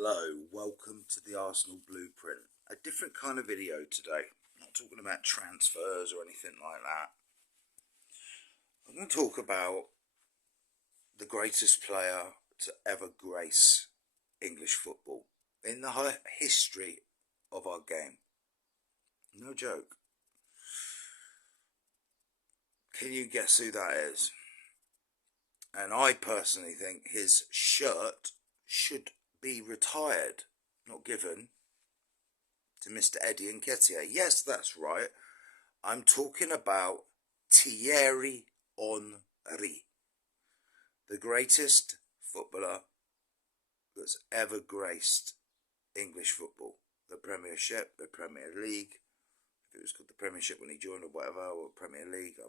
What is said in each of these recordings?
Hello, welcome to the Arsenal Blueprint. A different kind of video today. I'm not talking about transfers or anything like that. I'm going to talk about the greatest player to ever grace English football in the history of our game. No joke. Can you guess who that is? And I personally think his shirt should be retired, not given, to Mr. Eddie Nketiah. Yes, that's right. I'm talking about Thierry Henry, the greatest footballer that's ever graced English football. The Premiership, the Premier League, if it was called the Premiership when he joined or whatever, or Premier League,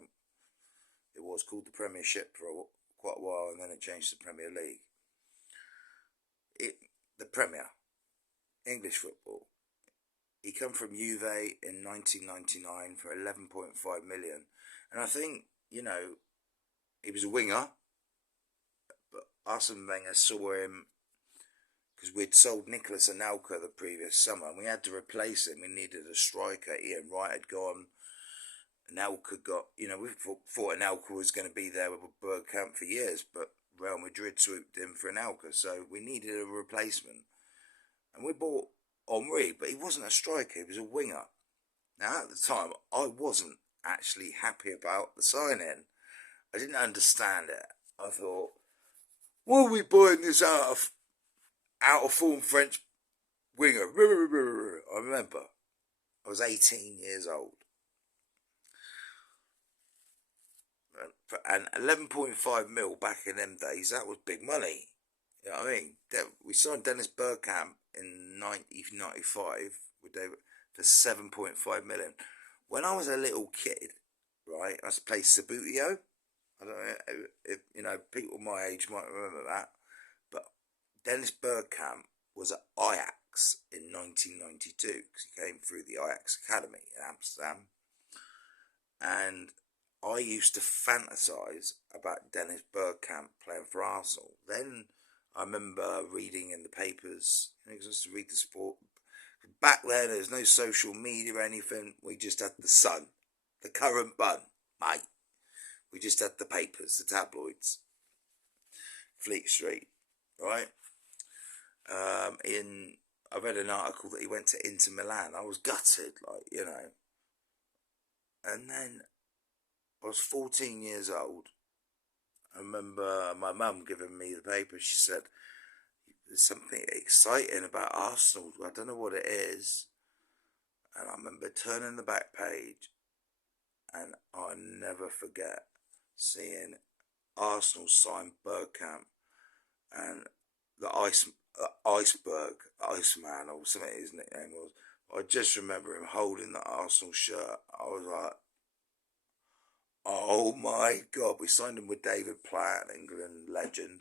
it was called the Premiership for quite a while, and then it changed to Premier League. The Premier, English football. He came from Juve in 1999 for 11.5 million. And I think, he was a winger, but Arsene Wenger saw him because we'd sold Nicolas Anelka the previous summer and we had to replace him. We needed a striker. Ian Wright had gone. Anelka got, we thought Anelka was going to be there with Bergkamp for years, but Real Madrid swooped in for Anelka, so we needed a replacement. And we bought Henry, but he wasn't a striker, he was a winger. Now, at the time, I wasn't actually happy about the signing. I didn't understand it. I thought, why are we buying this out of form French winger? I remember, I was 18 years old. And 11.5 mil back in them days, that was big money. You know what I mean? We signed Dennis Bergkamp in 1995 with David for 7.5 million. When I was a little kid, right, I used to play Subbuteo. I don't know if people my age might remember that, but Dennis Bergkamp was at Ajax in 1992 because he came through the Ajax Academy in Amsterdam, and I used to fantasize about Dennis Bergkamp playing for Arsenal. Then I remember reading in the papers, because I used to read the sport. Back then, there was no social media or anything. We just had the Sun, the current bun, mate. We just had the papers, the tabloids. Fleet Street, right? I read an article that he went to Inter Milan. I was gutted, And then I was 14 years old. I remember my mum giving me the paper. She said, there's something exciting about Arsenal. I don't know what it is. And I remember turning the back page, and I'll never forget seeing Arsenal sign Bergkamp and the Iceberg, Iceman, or something his nickname was. I just remember him holding the Arsenal shirt. I was like, oh my God. We signed him with David Platt, England legend,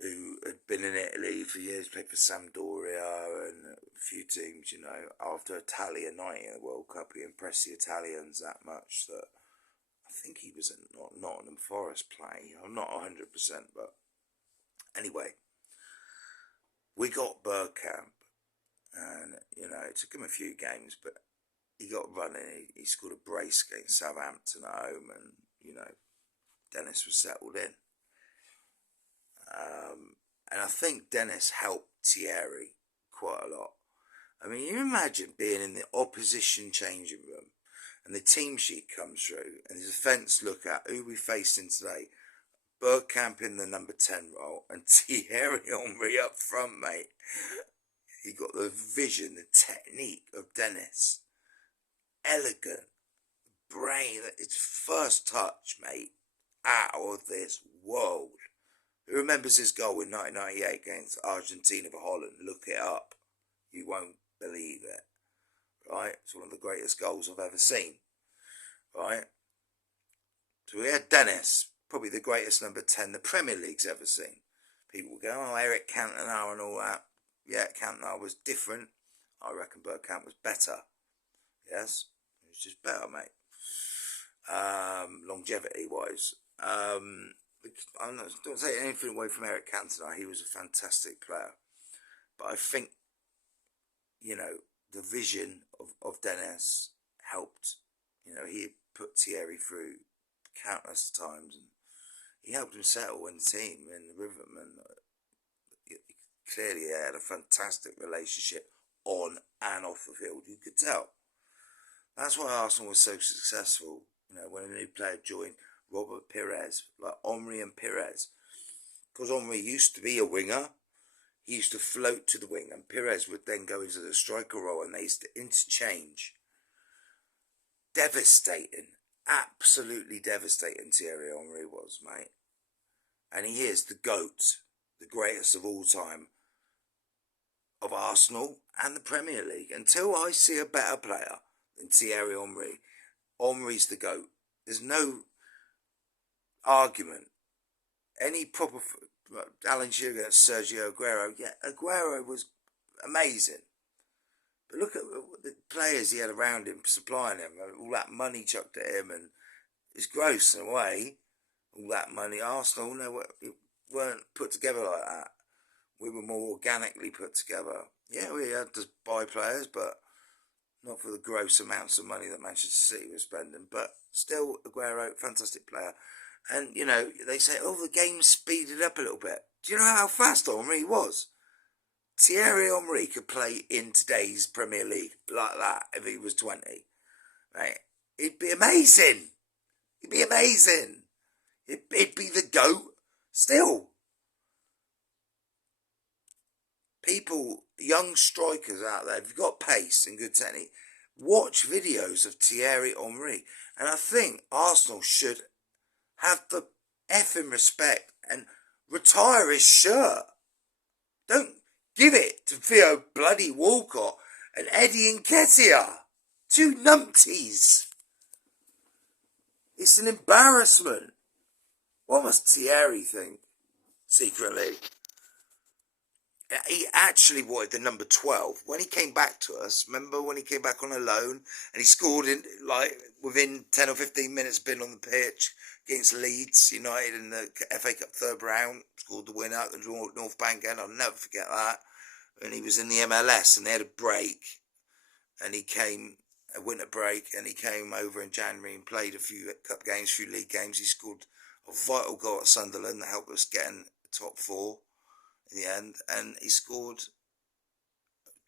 who had been in Italy for years, played for Sampdoria and a few teams, After Italia 90 in the World Cup, he impressed the Italians that much that I think he was in Nottingham Forest play. I'm not 100%, but anyway, we got Bergkamp, and, it took him a few games, but he got running. He scored a brace against Southampton at home, and, Dennis was settled in. And I think Dennis helped Thierry quite a lot. I mean, you imagine being in the opposition changing room and the team sheet comes through and the defence look at who we facing today. Bergkamp in the number 10 role and Thierry Henry up front, mate. He got the vision, the technique of Dennis. Elegant, brain, its first touch, mate, out of this world. Who remembers his goal in 1998 against Argentina for Holland? Look it up. You won't believe it. Right? It's one of the greatest goals I've ever seen. Right? So we had Dennis, probably the greatest number 10 the Premier League's ever seen. People go, oh, Eric Cantona and all that. Yeah, Cantona was different. I reckon Bergkamp was better. Yes? It was just better, mate. Longevity-wise. I'm not taking anything away from Eric Cantona. He was a fantastic player. But I think, you know, the vision of Dennis helped. You know, he put Thierry through countless times, and he helped him settle in the team and the rhythm. And clearly, they had a fantastic relationship on and off the field. You could tell. That's why Arsenal was so successful. You know, when a new player joined, Robert Pires, like Henry and Pires, because Henry used to be a winger. He used to float to the wing, and Pires would then go into the striker role, and they used to interchange. Devastating, absolutely devastating. Thierry Henry was, mate, and he is the GOAT, the greatest of all time of Arsenal and the Premier League. Until I see a better player than Thierry Henry, Henry's the GOAT. There's no argument. Any proper Alan Shearer, Sergio Aguero, yeah, Aguero was amazing. But look at the players he had around him, supplying him, all that money chucked at him, and it's gross in a way. All that money, Arsenal, no, it weren't put together like that. We were more organically put together. Yeah, we had to buy players, but not for the gross amounts of money that Manchester City was spending. But still, Aguero, fantastic player. And, you know, they say, oh, the game speeded up a little bit. Do you know how fast Henry was? Thierry Henry could play in today's Premier League like that if he was 20. Right? It'd be amazing. It'd be amazing. It'd be the GOAT still. People, young strikers out there, if you've got pace and good technique, watch videos of Thierry Henry. And I think Arsenal should have the effing respect and retire his shirt. Don't give it to Theo bloody Walcott and Eddie Nketiah. Two numpties. It's an embarrassment. What must Thierry think, secretly? He actually wanted the number 12 when he came back to us. Remember when he came back on a loan and he scored in like within 10 or 15 minutes being on the pitch against Leeds United in the FA Cup third round, scored the winner at the North Bank end. I'll never forget that. And he was in the MLS and they had a break, and he came a winter break, and he came over in January and played a few cup games, a few league games. He scored a vital goal at Sunderland that helped us get in the top four in the end, and he scored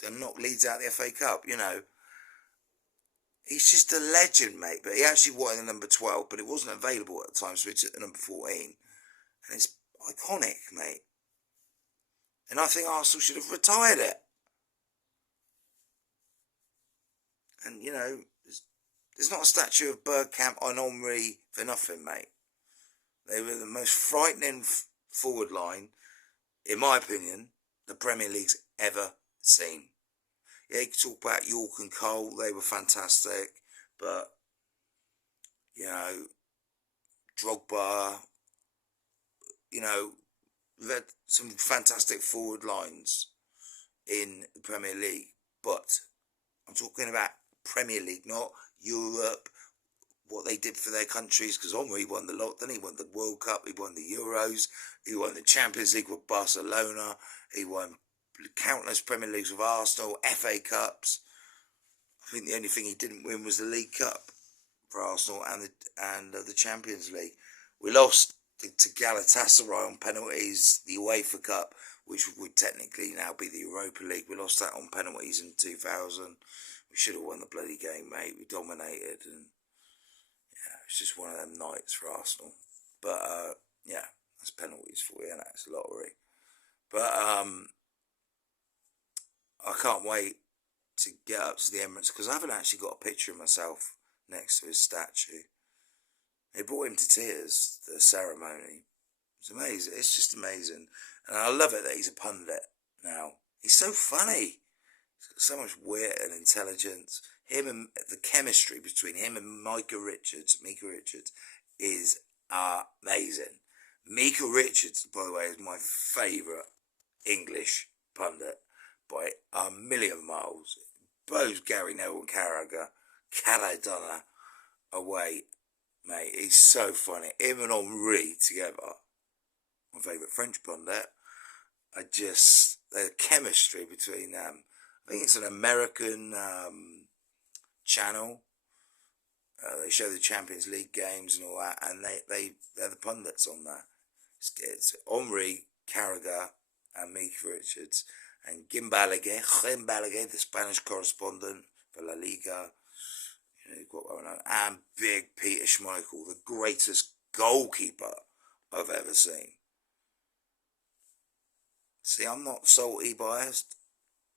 and knocked Leeds out of the FA Cup. You know, he's just a legend, mate. But he actually wanted the number 12, but it wasn't available at the time, so he took the number 14, and it's iconic, mate. And I think Arsenal should have retired it. And, you know, there's not a statue of Bergkamp on Henry for nothing, mate. They were the most frightening forward line, in my opinion, the Premier League's ever seen. Yeah, you can talk about York and Cole, they were fantastic, but, you know, Drogba, you know, we've had some fantastic forward lines in the Premier League, but I'm talking about Premier League, not Europe, what they did for their countries, because Henry won the lot, then he won the World Cup, he won the Euros, he won the Champions League with Barcelona, he won countless Premier Leagues with Arsenal, FA Cups. I think the only thing he didn't win was the League Cup for Arsenal and the Champions League. We lost to Galatasaray on penalties, the UEFA Cup, which would technically now be the Europa League. We lost that on penalties in 2000. We should have won the bloody game, mate. We dominated, and yeah, it's just one of them nights for Arsenal. But yeah, that's penalties for you, and that's lottery. But I can't wait to get up to the Emirates, because I haven't actually got a picture of myself next to his statue. It brought him to tears, the ceremony. It's amazing. It's just amazing. And I love it that he's a pundit now. He's so funny. He's got so much wit and intelligence. Him and the chemistry between him and Micah Richards is amazing. Micah Richards, by the way, is my favourite English pundit by a million miles. Blows Gary Neville and Carragher away. Mate, he's so funny. Him and Henri together, my favourite French pundit. The chemistry between them. I think it's an American channel. They show the Champions League games and all that, and they're the pundits on that. It's Henri, Carragher, and Micah Richards, and Jim Balaguer, the Spanish correspondent for La Liga, and Big Peter Schmeichel, the greatest goalkeeper I've ever seen. See, I'm not salty biased.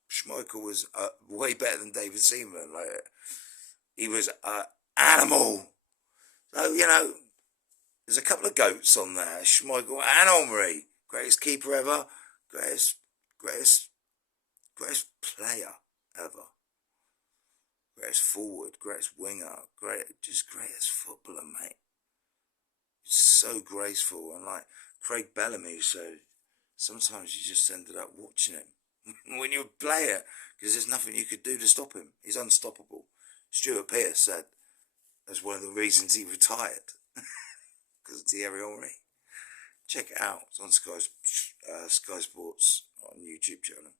Schmeichel was way better than David Seaman. Like, he was an animal. So, there's a couple of goats on there. Schmeichel and Henri. Greatest keeper ever. Greatest player ever. Greatest forward. Greatest winger. Greatest footballer, mate. He's so graceful. And like Craig Bellamy said, sometimes you just ended up watching him when you play it, because there's nothing you could do to stop him. He's unstoppable. Stuart Pearce said that's one of the reasons he retired, because of Thierry Henry. Check it out. It's on Sky Sports on YouTube channel.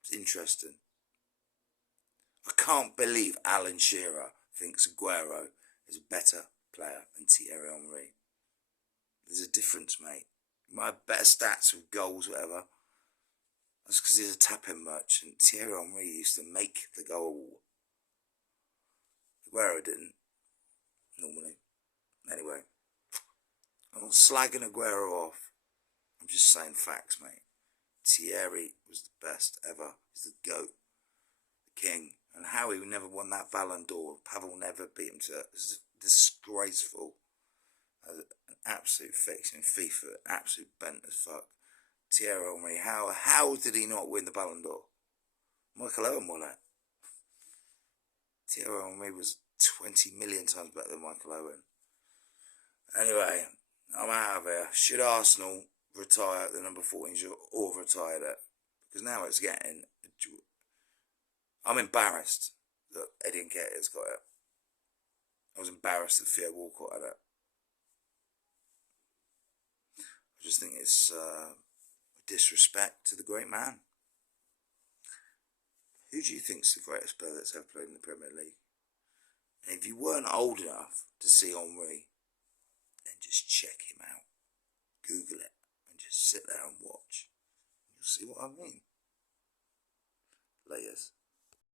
It's interesting. I can't believe Alan Shearer thinks Aguero is a better player than Thierry Henry. There's a difference, mate. He might have better stats with goals, whatever. That's because he's a tap-in merchant. Thierry Henry used to make the goal. Aguero didn't, normally. Anyway, I'm not slagging Aguero off. I'm just saying facts, mate. Thierry was the best ever. He's the GOAT, the king. And how he never won that Ballon d'Or. Pavel never beat him to it. It's disgraceful. An absolute fix in FIFA. Absolute bent as fuck. Thierry Henry, how did he not win the Ballon d'Or? Michael Owen won it. Thierry Henry was 20 million times better than Michael Owen. Anyway, I'm out of here. Should Arsenal retire the number 14 or retired it? Because now it's getting... I'm embarrassed that Eddie Nketiah's got it. I was embarrassed that Theo Walcott had it. I just think it's disrespect to the great man. Who do you think's the greatest player that's ever played in the Premier League? And if you weren't old enough to see Henri, then just check him out. Google it and just sit there and watch. You'll see what I mean. Layers.